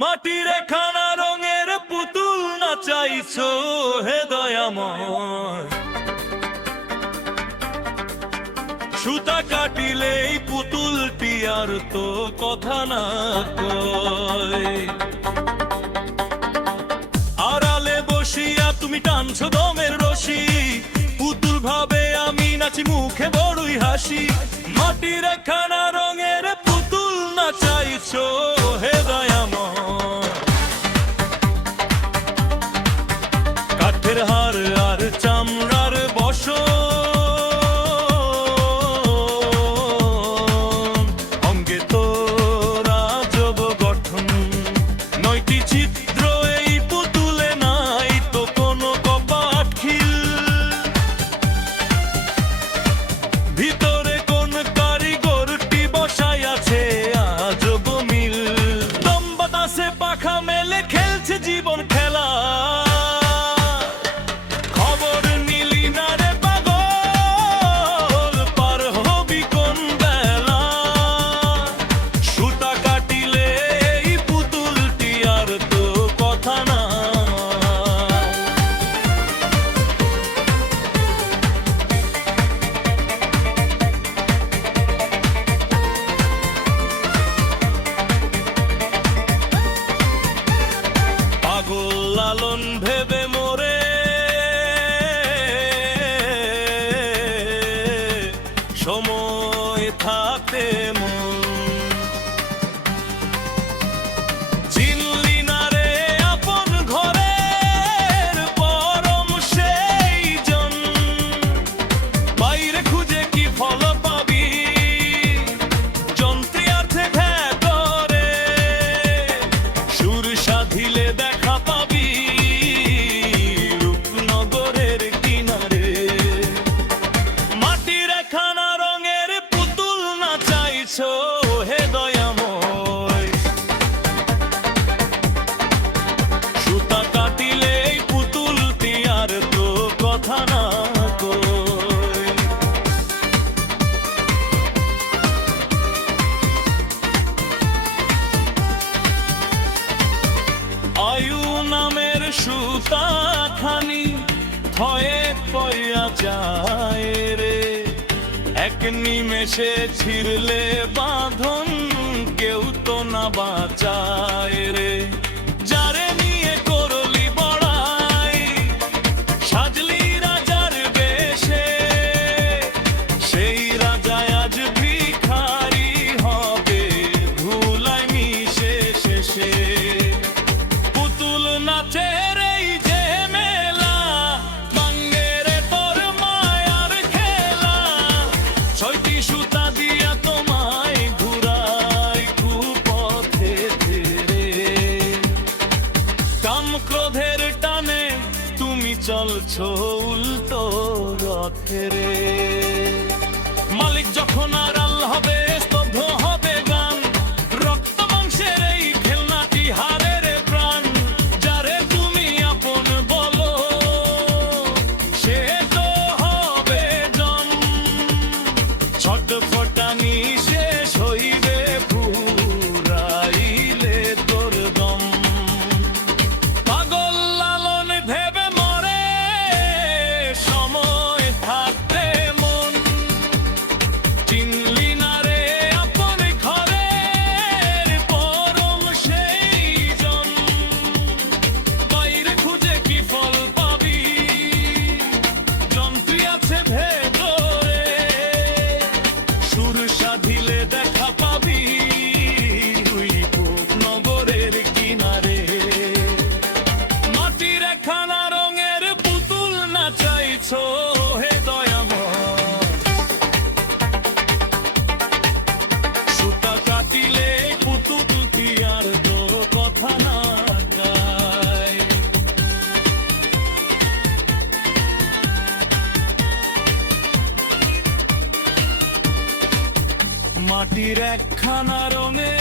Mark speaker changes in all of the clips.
Speaker 1: মাটির খানা রঙের পুতুল না চাইছ হে দয়াম সুতা কাটিলেই পুতুলটি আর তো কথা না আড়ালে বসিয়া তুমি টানছো দমের রশি, পুতুল ভাবে আমি নাচি মুখে বড়ই হাসি। মাটির খানা রঙের পুতুল না চাইছো Y ভেবে এক নিমেষে ছিড়লে বাঁধন কেউ তো না বাঁচায় রে। চলছো উল্টো রথে রে মালিক যখন আর হবে মাটির একখানা রঙে।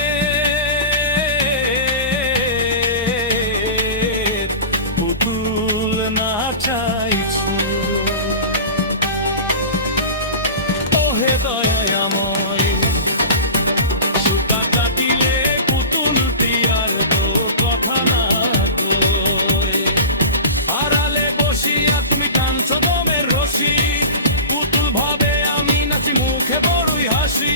Speaker 1: পুতুল না চাইছো ওহে দয়ায় আমায় সুতা কাটিলে পুতুল কথা না পুতুল ভাবে আমি হাসি।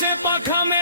Speaker 1: সে পাখা মে